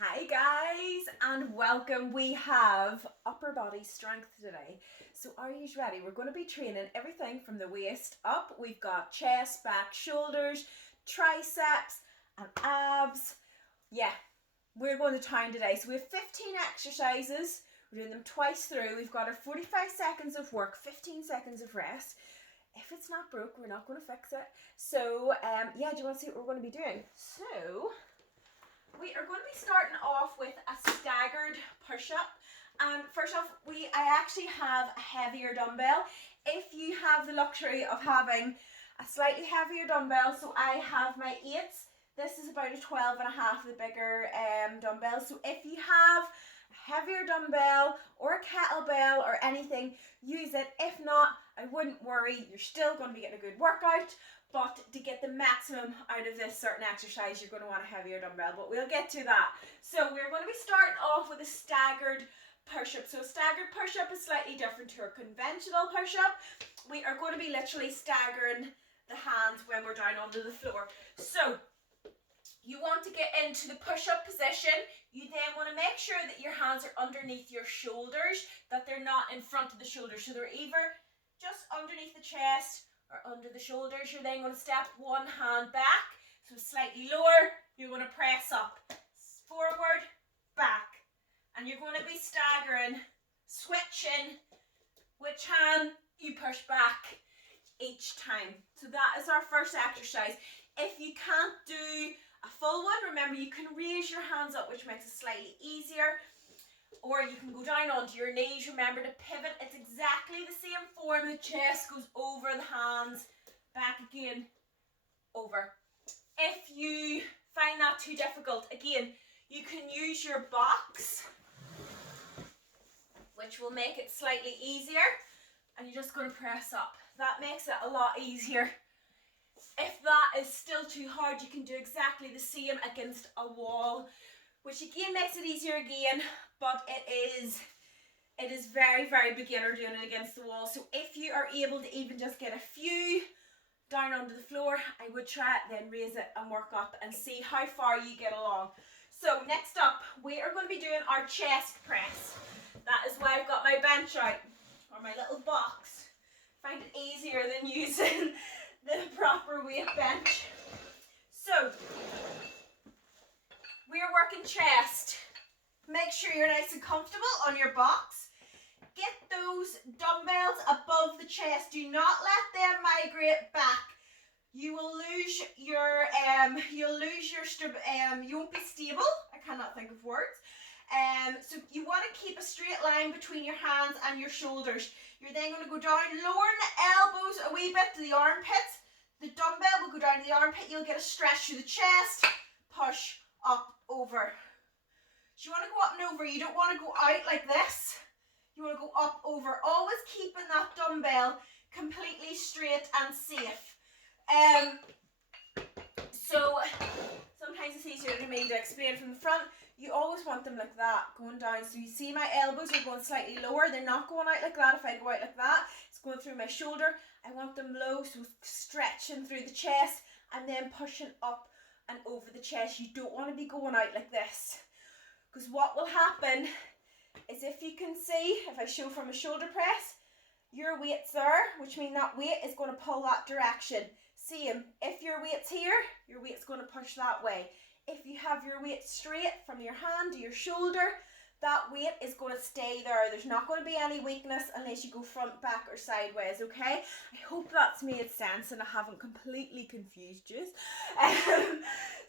Hi guys and welcome. We have upper body strength today. So are you ready? We're going to be training everything from the waist up. We've got chest, back, shoulders, triceps and abs. Yeah, we're going to town today. So we have 15 exercises. We're doing them twice through. We've got our 45 seconds of work, 15 seconds of rest. If it's not broke, we're not going to fix it. So yeah, do you want to see what we're going to be doing? So we are going to be starting off with a staggered push-up. And first off, I actually have a heavier dumbbell. If you have the luxury of having a slightly heavier dumbbell, so I have my 8s. This is about a 12 and a half, the bigger dumbbell. So if you have a heavier dumbbell or a kettlebell or anything, use it. If not, I wouldn't worry. You're still going to be getting a good workout. But to get the maximum out of this certain exercise, you're going to want a heavier dumbbell, but we'll get to that. So we're going to be starting off with a staggered push-up. So a staggered push-up is slightly different to a conventional push-up. We are going to be literally staggering the hands when we're down onto the floor. So you want to get into the push-up position. You then want to make sure that your hands are underneath your shoulders, that they're not in front of the shoulders. So they're either just underneath the chest or under the shoulders. You're then going to step one hand back, so slightly lower. You're going to press up, forward, back, and you're going to be staggering, switching which hand you push back each time. So that is our first exercise. If you can't do a full one, remember you can raise your hands up, which makes it slightly easier. Or you can go down onto your knees. Remember to pivot. It's exactly the same form. The chest goes over the hands, back again, over. If you find that too difficult, again, you can use your box, which will make it slightly easier. And you're just going to press up. That makes it a lot easier. If that is still too hard, you can do exactly the same against a wall, which again makes it easier again, but it is very, very beginner doing it against the wall. So if you are able to even just get a few down onto the floor, I would try it, then raise it and work up and see how far you get along. So next up, we are going to be doing our chest press. That is why I've got my bench out, or my little box. Find it easier than using the proper weight bench. So we're working chest. Make sure you're nice and comfortable on your box. Get those dumbbells above the chest. Do not let them migrate back. You will lose your, you won't be stable. I cannot think of words. So you want to keep a straight line between your hands and your shoulders. You're then going to go down, lowering the elbows a wee bit to the armpits. The dumbbell will go down to the armpit. You'll get a stretch through the chest. Push up, over. So you want to go up and over. You don't want to go out like this. You want to go up, over. Always keeping that dumbbell completely straight and safe. So sometimes it's easier for me to explain from the front. You always want them like that, going down. So you see my elbows are going slightly lower. They're not going out like that. If I go out like that, it's going through my shoulder. I want them low, so stretching through the chest and then pushing up and over the chest. You don't want to be going out like this, because what will happen is, if you can see, if I show from a shoulder press, your weight's there, which means that weight is going to pull that direction. Same, if your weight's here, your weight's going to push that way. If you have your weight straight from your hand to your shoulder, that weight is going to stay there. There's not going to be any weakness unless you go front, back or sideways, okay? I hope that's made sense and I haven't completely confused you.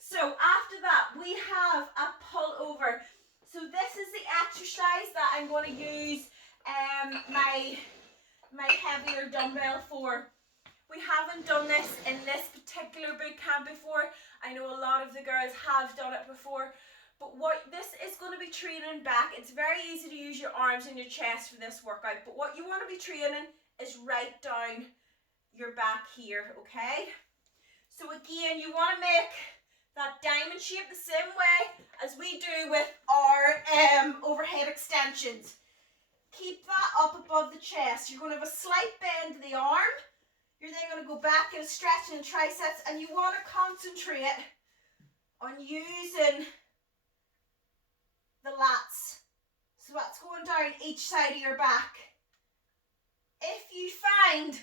So after that, we have a pull over. So this is the exercise that I'm going to use my heavier dumbbell for. We haven't done this in this particular boot camp before. I know a lot of the girls have done it before, but what this is going to be training back. It's very easy to use your arms and your chest for this workout, but what you want to be training is right down your back here, okay? So again, you want to make that diamond shape the same way as we do with our overhead extensions. Keep that up above the chest. You're going to have a slight bend to the arm. You're then going to go back and stretch in the triceps, and you want to concentrate on using each side of your back. If you find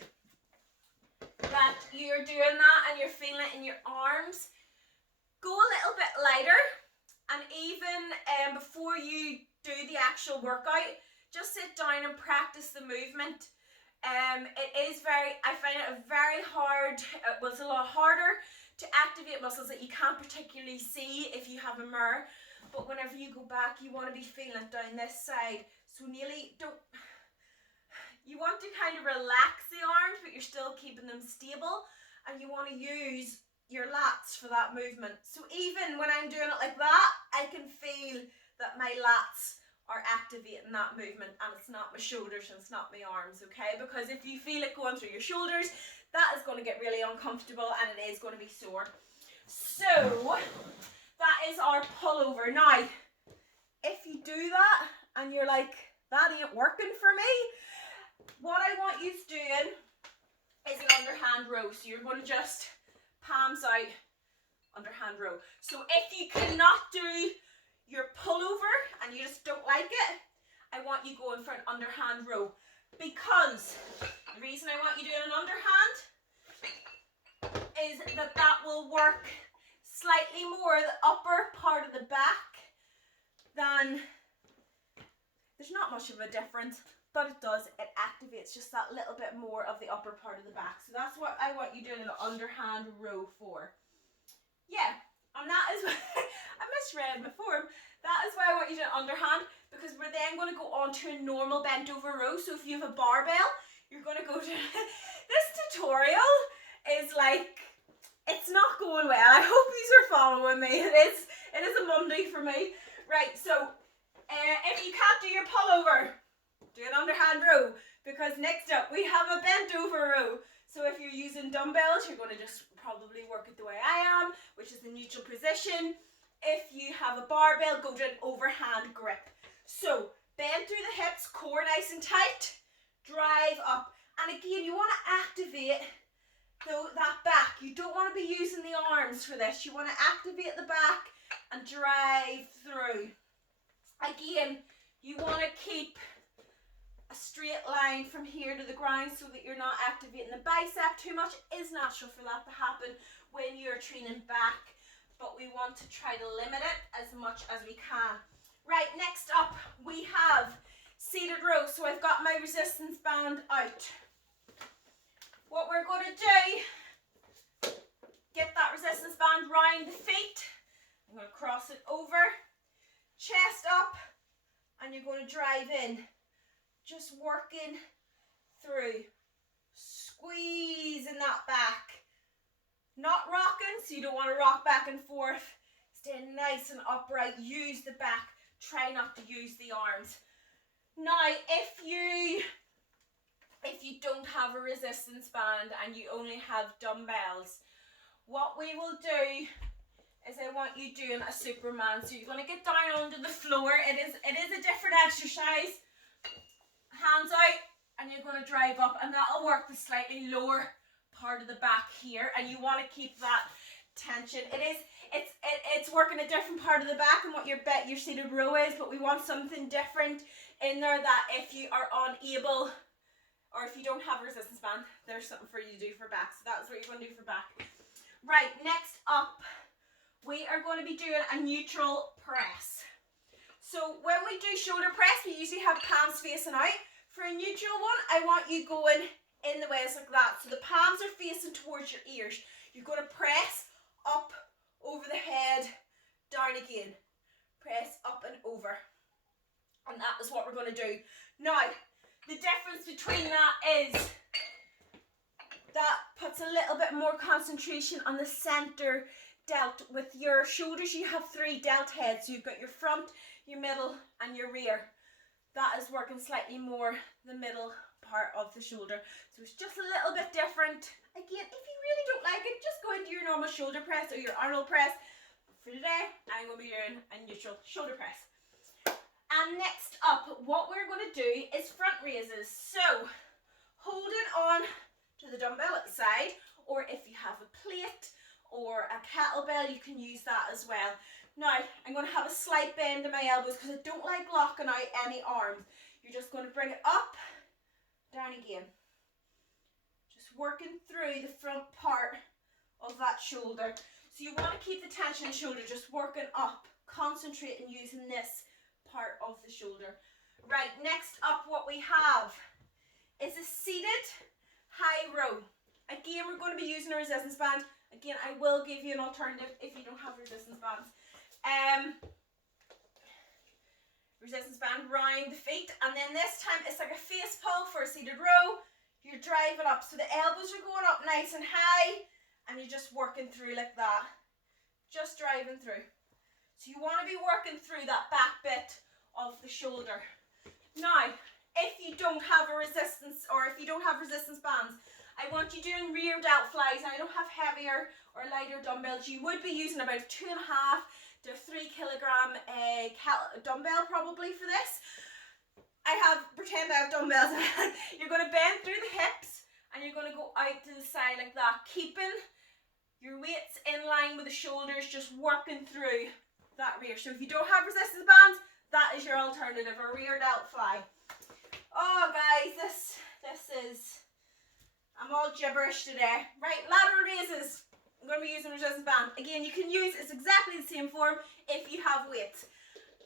that you're doing that and you're feeling it in your arms, go a little bit lighter, and even before you do the actual workout, just sit down and practice the movement. I find it very hard, well, it's a lot harder to activate muscles that you can't particularly see if you have a mirror, but whenever you go back, you want to be feeling it down this side, so you want to kind of relax the arms, but you're still keeping them stable, and you want to use your lats for that movement. So even when I'm doing it like that, I can feel that my lats are activating that movement, and it's not my shoulders and it's not my arms, okay? Because if you feel it going through your shoulders, that is going to get really uncomfortable and it is going to be sore. So that is our pullover. Now, if you do that and you're like, that ain't working for me, what I want you doing is an underhand row. So you're going to just palms out, underhand row. So if you cannot do your pullover and you just don't like it, I want you going for an underhand row, because the reason I want you doing an underhand is that will work slightly more the upper part of the back than, there's not much of a difference, but it does, it activates just that little bit more of the upper part of the back. So that's what I want you doing an underhand row for. Yeah, and that is I misread my form. That is why I want you to do an underhand, because we're then going to go on to a normal bent over row. So if you have a barbell, you're going to go to this tutorial is like, it's not going well. I hope you are following me. It is a Monday for me. Right, so if you can't do your pullover, do an underhand row, because next up we have a bent over row. So if you're using dumbbells, you're going to just probably work it the way I am, which is the neutral position. If you have a barbell, go to an overhand grip. So bend through the hips, core nice and tight, drive up. And again, you want to activate that back. You don't want to be using the arms for this. You want to activate the back and drive through. Again, you want to keep a straight line from here to the ground so that you're not activating the bicep too much. It is natural for that to happen when you're training back, but we want to try to limit it as much as we can. Right, next up we have seated row. So I've got my resistance band out. What we're going to do, get that resistance band round the feet. I'm going to cross it over, chest up, and you're going to drive in. Just working through, squeezing that back. Not rocking, so you don't want to rock back and forth. Stay nice and upright, use the back, try not to use the arms. Now, if you don't have a resistance band and you only have dumbbells, what we will do is I want you doing a Superman. So you're going to get down onto the floor. It is a different exercise. Hands out, and you're going to drive up, and that'll work the slightly lower part of the back here, and you want to keep that tension. It's working a different part of the back than what your seated row is, but we want something different in there, that if you are unable, or if you don't have a resistance band, there's something for you to do for back. So that's what you're going to do for back. Right, next up, we are going to be doing a neutral press. So when we do shoulder press, we usually have palms facing out. For a neutral one, I want you going in the ways like that. So the palms are facing towards your ears. You're going to press up, over the head, down again. Press up and over. And that is what we're going to do. Now, the difference between that is that puts a little bit more concentration on the center delt. With your shoulders, you have 3 delt heads. So you've got your front, your middle, and your rear. That is working slightly more the middle part of the shoulder. So it's just a little bit different. Again, if you really don't like it, just go into your normal shoulder press or your Arnold press. For today, I'm going to be doing a neutral shoulder press. And next up, what we're going to do is front raises. So holding on to the dumbbell at the side, or if you have a plate or a kettlebell, you can use that as well. Now, I'm going to have a slight bend in my elbows because I don't like locking out any arms. You're just going to bring it up, down again. Just working through the front part of that shoulder. So you want to keep the tension in the shoulder, just working up, concentrating using this part of the shoulder. Right, next up what we have is a seated high row. Again, we're going to be using a resistance band. Again, I will give you an alternative if you don't have resistance bands. Resistance band round the feet, and then this time it's like a face pull for a seated row. You're driving up, so the elbows are going up nice and high, and you're just working through like that, just driving through. So you want to be working through that back bit of the shoulder. Now, if you don't have a resistance, or if you don't have resistance bands, I want you doing rear delt flies. Now, I don't have heavier or lighter dumbbells. You would be using about 2.5 to 3 kilogram dumbbell probably for this. I pretend I have dumbbells. You're going to bend through the hips and you're going to go out to the side like that, keeping your weights in line with the shoulders, just working through that rear. So if you don't have resistance bands, that is your alternative, a rear delt fly. Oh guys, this is, I'm all gibberish today. Right, lateral raises. I'm going to be using resistance band. Again, you can use, it's exactly the same form if you have weights.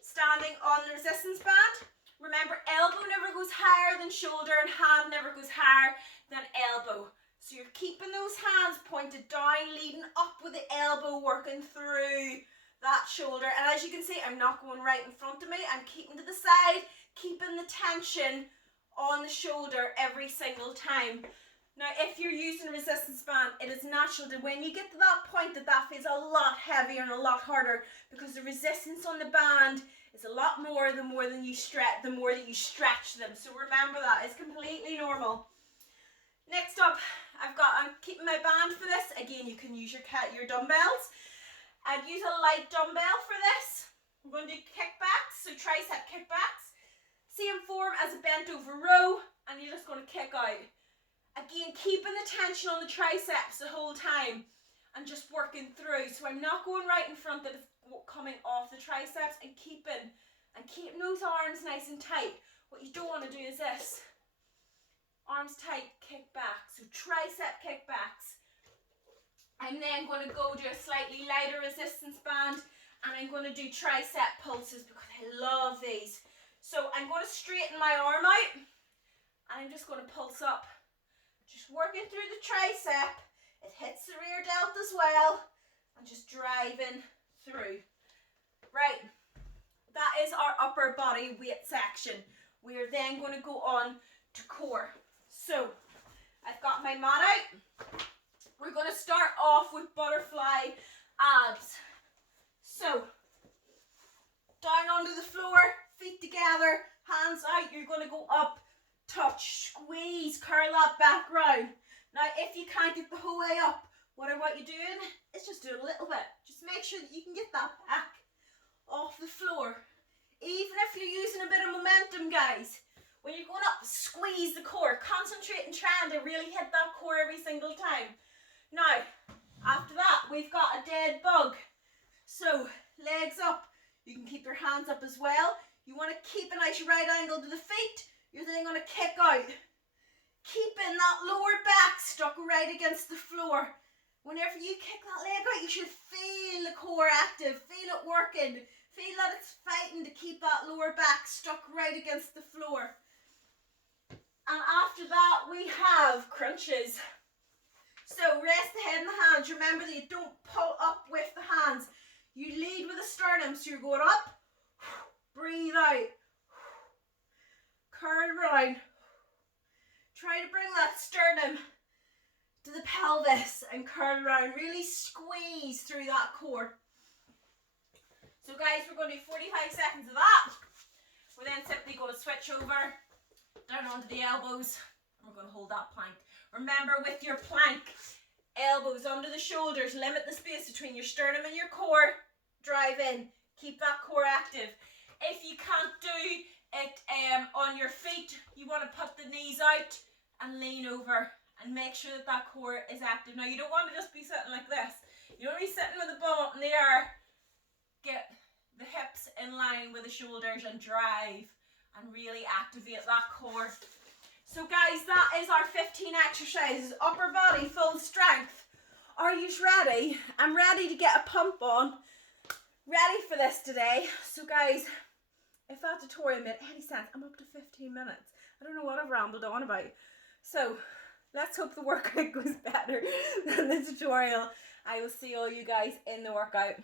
Standing on the resistance band. Remember, elbow never goes higher than shoulder and hand never goes higher than elbow. So you're keeping those hands pointed down, leading up with the elbow, working through that shoulder. And as you can see, I'm not going right in front of me. I'm keeping to the side, keeping the tension on the shoulder every single time. Now, if you're using a resistance band, it is natural that when you get to that point that feels a lot heavier and a lot harder, because the resistance on the band is a lot more the more that you stretch them. So remember that, it's completely normal. Next up, I'm keeping my band for this. Again, you can use your dumbbells. I'd use a light dumbbell for this. We're going to do kickbacks, so tricep kickbacks. Same form as a bent over row, and you're just going to kick out. Again, keeping the tension on the triceps the whole time and just working through. So I'm not going right in front, that it's coming off the triceps, and keeping those arms nice and tight. What you don't want to do is this. Arms tight, kick back. So tricep kickbacks. I'm then going to go do a slightly lighter resistance band, and I'm going to do tricep pulses because I love these. So I'm going to straighten my arm out, and I'm just going to pulse up. Just working through the tricep, it hits the rear delt as well, and just driving through. Right, that is our upper body weight section. We are then going to go on to core. So, I've got my mat out. We're going to start off with butterfly abs. So, down onto the floor, feet together, hands out, you're going to go up, touch, squeeze, curl that back round. Now, if you can't get the whole way up, what I want you doing is just do a little bit. Just make sure that you can get that back off the floor. Even if you're using a bit of momentum, guys, when you're going up, squeeze the core. Concentrate and trying to really hit that core every single time. Now, after that, we've got a dead bug. So, legs up. You can keep your hands up as well. You want to keep a nice right angle to the feet. You're then going to kick out. Keeping that lower back stuck right against the floor. Whenever you kick that leg out, you should feel the core active. Feel it working. Feel that it's fighting to keep that lower back stuck right against the floor. And after that, we have crunches. So rest the head in the hands. Remember that you don't pull up with the hands. You lead with the sternum. So you're going up. Breathe out. Curl round. Try to bring that sternum to the pelvis and curl around. Really squeeze through that core. So guys, we're going to do 45 seconds of that. We're then simply going to switch over down onto the elbows, and we're going to hold that plank. Remember, with your plank, elbows under the shoulders, limit the space between your sternum and your core. Drive in. Keep that core active. If you can't do it on your feet, you want to put the knees out and lean over and make sure that that core is active. Now, you don't want to just be sitting like this. You don't want to be sitting with the bum up in the air. Get the hips in line with the shoulders and drive and really activate that core. So guys, that is our 15 exercises, upper body, full strength. Are you ready? I'm ready to get a pump on. Ready for this today. So guys, if that tutorial made any sense, I'm up to 15 minutes. I don't know what I've rambled on about. So let's hope the workout goes better than the tutorial. I will see all you guys in the workout.